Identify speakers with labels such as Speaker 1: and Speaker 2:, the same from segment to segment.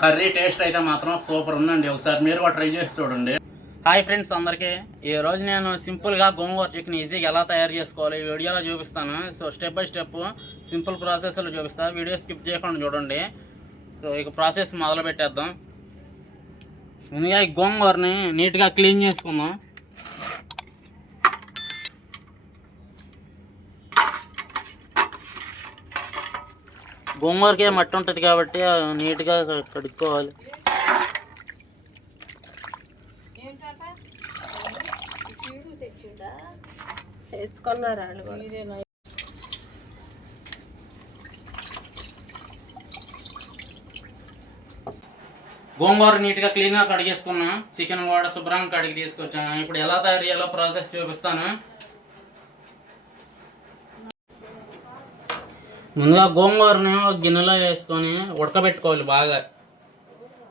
Speaker 1: Curry taste అయితే మాత్రం super ఉందండి. ఒకసారి మీరు కూడా ట్రై చేసి చూడండి. హాయ్ ఫ్రెండ్స్ అందరికీ. ఈ రోజు నేను సింపుల్గా గోంగూర చికెన్ ఈజీగా ఎలా తయారు చేసుకోవాలి ఈ వీడియోలో చూపిస్తాను. So step by step simple ప్రాసెస్లో చూపిస్తాను వీడియో స్కిప్ చేయకుండా చూడండి. సో ఇక ప్రాసెస్ మొదలు పెట్టేద్దాం. ముందుగా ఈ గోంగూరని నీట్గా క్లీన్ చేసుకుందాం. గోంగూరకే మట్టి ఉంటుంది కాబట్టి నీట్గా కడుక్కోవాలి.
Speaker 2: తెచ్చుకున్నారు.
Speaker 1: గోంగూర నీట్గా క్లీన్గా కడిగేసుకున్నాం చికెన్ కూడా శుభ్రంగా కడిగి తీసుకొచ్చాను. ఇప్పుడు ఎలా తయారు చేయాలో ప్రాసెస్ చూపిస్తాను. ముందుగా గోంగూరని గిన్నెలో వేసుకొని ఉడకబెట్టుకోవాలి బాగా.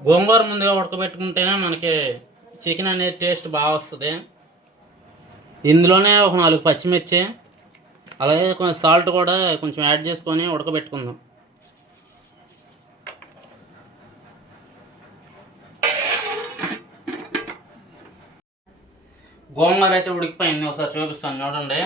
Speaker 1: గోంగూర ముందుగా ఉడకబెట్టుకుంటేనే మనకి చికెన్ అనేది టేస్ట్ బాగా వస్తుంది. ఇందులోనే ఒక నాలుగు పచ్చిమిర్చి అలాగే కొంచెం సాల్ట్ కూడా కొంచెం యాడ్ చేసుకొని ఉడకబెట్టుకుందాం. గోంగూర అయితే ఉడికిపోయింది. ఒకసారి చూపిస్తాను. చూడండి.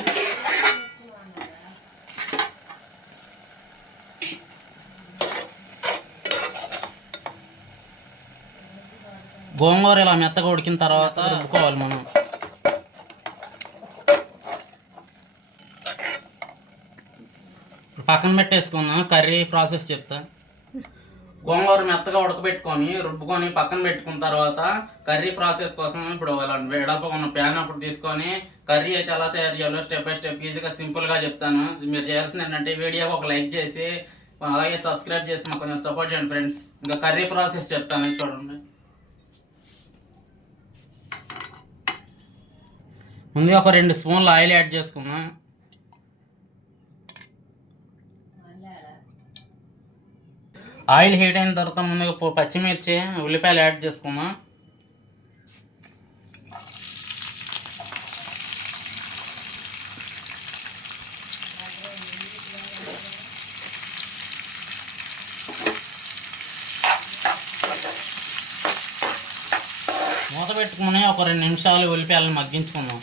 Speaker 1: గోంగూర ఇలా మెత్తగా ఉడికిన తర్వాత రుబ్బుకోవాలి మనం. పక్కన పెట్టేసుకుందాం కర్రీ ప్రాసెస్ చెప్తా. గోంగూర మెత్తగా ఉడకబెట్టుకొని రుబ్బుకొని పక్కన పెట్టుకున్న తర్వాత కర్రీ ప్రాసెస్ కోసం ఇప్పుడు అలా వెడల్ప ఉన్న ప్యాన్ అప్పుడు తీసుకొని కర్రీ అయితే ఎలా తయారు చేయాలో స్టెప్ బై స్టెప్ ఈజీగా సింపుల్గా చెప్తాను. మీరు చేయాల్సింది ఏంటంటే వీడియోకి ఒక లైక్ చేసి అలాగే సబ్స్క్రైబ్ చేసి మాకు కొంచెం సపోర్ట్ చేయండి ఫ్రెండ్స్. ఇంకా కర్రీ ప్రాసెస్ చెప్తాను చూడండి. ముందుగా ఒక రెండు స్పూన్లు ఆయిల్ యాడ్ చేసుకుందాం. ఆయిల్ హీట్ అయిన తర్వాత ముందుగా పచ్చిమిర్చి ఉల్లిపాయలు యాడ్ చేసుకుందాం. మూత పెట్టుకుని ఒక రెండు నిమిషాలు ఉల్లిపాయలను మగ్గించుకుందాం.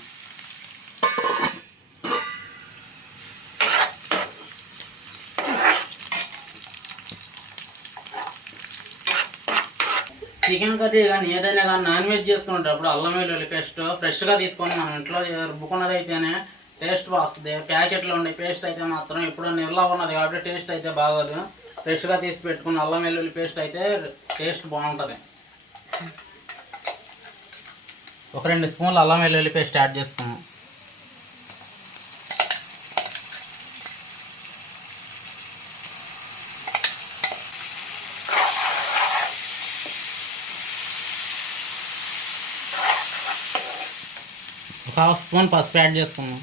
Speaker 1: చికెన్ కర్రీ కానీ ఏదైనా కానీ నాన్ వెజ్ చేసుకునేటప్పుడు అల్లం వెల్లుల్లి పేస్ట్ ఫ్రెష్గా తీసుకొని మనం ఇంట్లో రుబ్బుకున్నదైతేనే టేస్ట్ వస్తుంది. ప్యాకెట్లో ఉండే పేస్ట్ అయితే మాత్రం ఇప్పుడు నిల్వ ఉన్నది కాబట్టి టేస్ట్ అయితే బాగోదు. ఫ్రెష్గా తీసి పెట్టుకున్న అల్లం వెల్లుల్లి పేస్ట్ అయితే టేస్ట్ బాగుంటుంది. ఒక రెండు స్పూన్లు అల్లం వెల్లుల్లి పేస్ట్ యాడ్ చేసుకున్నాం ఒక హాఫ్ స్పూన్ పసుపు యాడ్ చేసుకుందాం.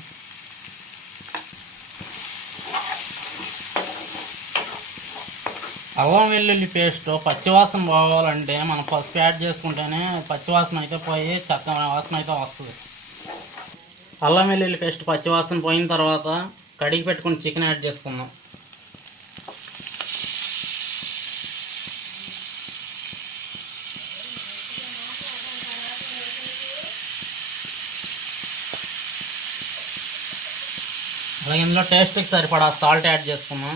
Speaker 1: అల్లం వెల్లుల్లి పేస్ట్ పచ్చివాసన పోవాలంటే మనం పసుపు యాడ్ చేసుకుంటేనే పచ్చివాసన అయితే పోయి చక్కని వాసన అయితే వస్తుంది. అల్లం వెల్లుల్లి పేస్ట్ పచ్చివాసన పోయిన తర్వాత కడిగి పెట్టుకుని చికెన్ యాడ్ చేసుకుందాం. అలాగే ఇందులో టేస్ట్కి సరిపడా సాల్ట్ యాడ్ చేసుకున్నాం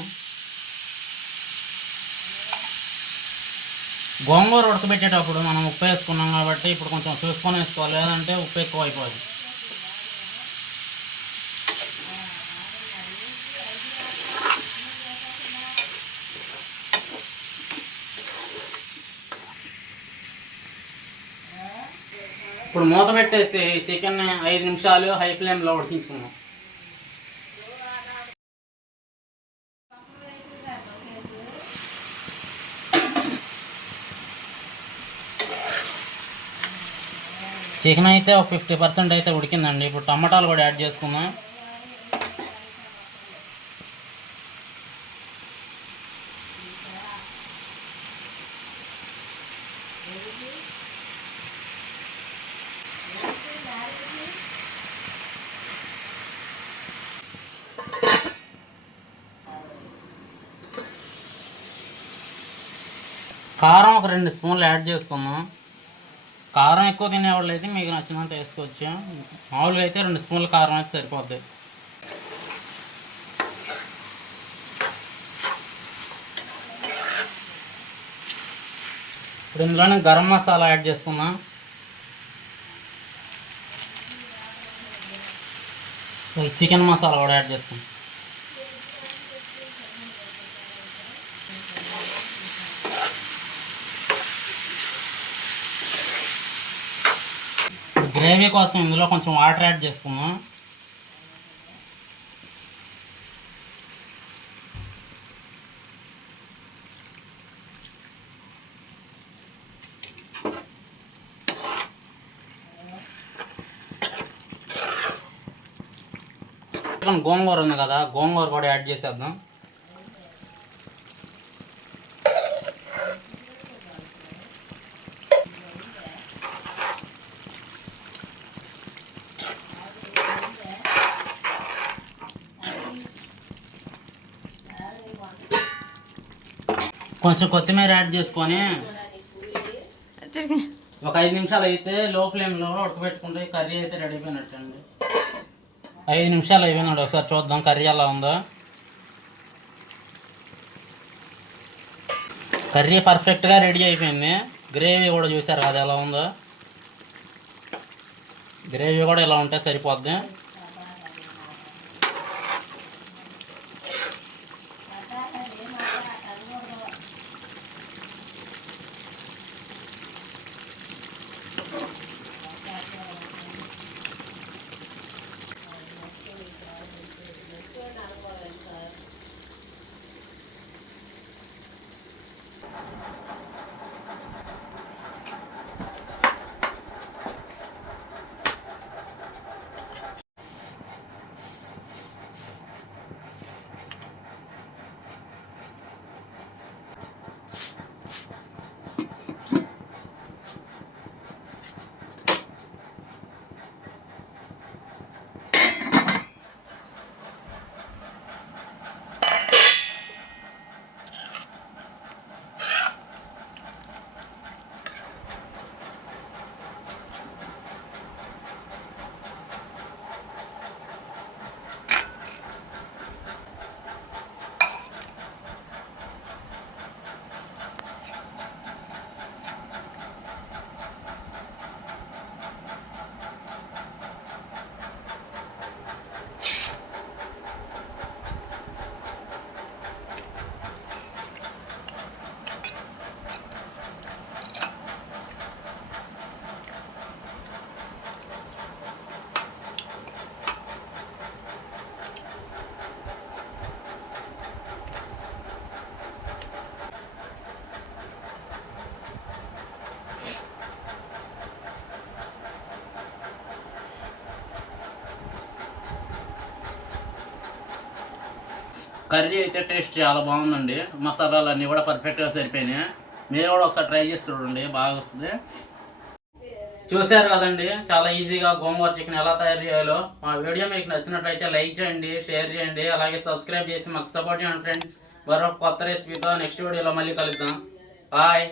Speaker 1: గోంగూర ఉడకబెట్టేటప్పుడు మనం ఉప్పు వేసుకున్నాం కాబట్టి ఇప్పుడు కొంచెం చూసుకొని వేసుకోవాలి. లేదంటే ఉప్పు ఎక్కువ అయిపోతుంది ఇప్పుడు మూత పెట్టేసి చికెన్ ఐదు నిమిషాలు హై ఫ్లేమ్లో ఉడికించుకున్నాం చికెన్ అయితే ఒక ఫిఫ్టీ పర్సెంట్ అయితే ఉడికిందండి. ఇప్పుడు టమాటాలు కూడా యాడ్ చేసుకుందాం. కారం ఒక రెండు స్పూన్లు యాడ్ చేసుకుందాం. కారం ఎక్కువ తినేవాళ్ళు అయితే మీకు నచ్చినంత వేసుకోవచ్చు. మామూలుగా అయితే రెండు స్పూన్ల కారం అయితే సరిపోద్ది. ఇప్పుడు ఇందులోనే గరం మసాలా యాడ్ చేసుకుందాం. చికెన్ మసాలా కూడా యాడ్ చేసుకుందాం. గ్రేవీ కోసం ఇందులో కొంచెం వాటర్ యాడ్ చేసుకుందాం. గోంగూర ఉంది కదా గోంగూర కూడా యాడ్ చేసేద్దాం. కొంచెం కొత్తిమీర యాడ్ చేసుకొని ఒక ఐదు నిమిషాలు అయితే లో ఫ్లేమ్లో ఉడకబెట్టుకుంటే కర్రీ అయితే రెడీ అయిపోయినట్టండి. ఐదు నిమిషాలు అయిపోయినాడు. ఒకసారి చూద్దాం కర్రీ ఎలా ఉందో. కర్రీ పర్ఫెక్ట్గా రెడీ అయిపోయింది. గ్రేవీ కూడా చూసారు కదా ఎలా ఉందో. గ్రేవీ కూడా ఇలా ఉంటే సరిపోద్ది. కర్రీ అయితే టేస్ట్ చాలా బాగుందండి. మసాలాలు అన్నీ కూడా పర్ఫెక్ట్గా సరిపోయినాయి. మీరు కూడా ఒకసారి ట్రై చేసి చూడండి బాగా వస్తుంది. చూశారు కదండి చాలా ఈజీగా గోంగూర చికెన్ ఎలా తయారు చేయాలో. మా వీడియో మీకు నచ్చినట్లయితే లైక్ చేయండి షేర్ చేయండి. అలాగే సబ్స్క్రైబ్ చేసి మాకు సపోర్ట్ చేయండి ఫ్రెండ్స్ మరొక కొత్త రెసిపీతో నెక్స్ట్ వీడియోలో మళ్ళీ కలుద్దాం. బాయ్